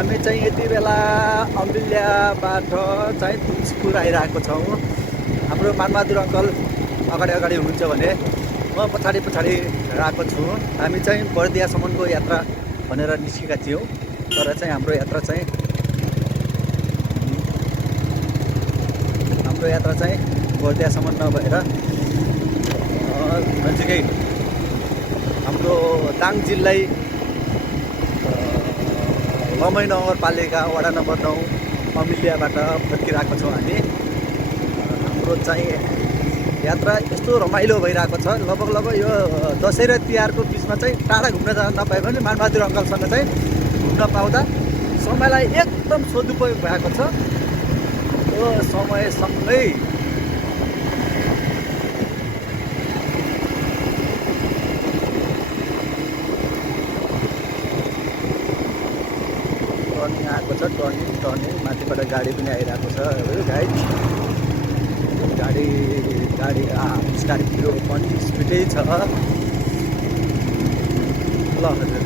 हामी चाहिँ यति बेला अम्बिल्याबाट चाहिँ तुलसीपुर आइरहेको छौँ। हाम्रो मानबहादुर अङ्कल अगाडि अगाडि हुनुहुन्छ भने म पछाडि पछाडि रहेको छु। हामी चाहिँ बर्दियासम्मको यात्रा भनेर निस्केका थियौँ, तर चाहिँ हाम्रो यात्रा चाहिँ बर्दियासम्म नभएर नजिकै हाम्रो दाङ जिल्लै लमै नगरपालिका वडा नम्बर 9 अमिलियाबाट फर्किरहेको छौँ हामी। हाम्रो चाहिँ यात्रा यस्तो रमाइलो भइरहेको छ। लगभग यो दसैँ र तिहारको बिचमा चाहिँ टाढा घुम्न जान नपाए पनि मानबहादुर अङ्कलसँग चाहिँ घुम्न पाउँदा समयलाई एकदम सदुपयोग भएको छ। यो समयसँगै टर्निङ आएको छ। टर्निङ माथिबाट गाडी पनि आइरहेको छ। गाइड गाडी स्कर्पियो पनि स्पिडै छ। ल हजुर,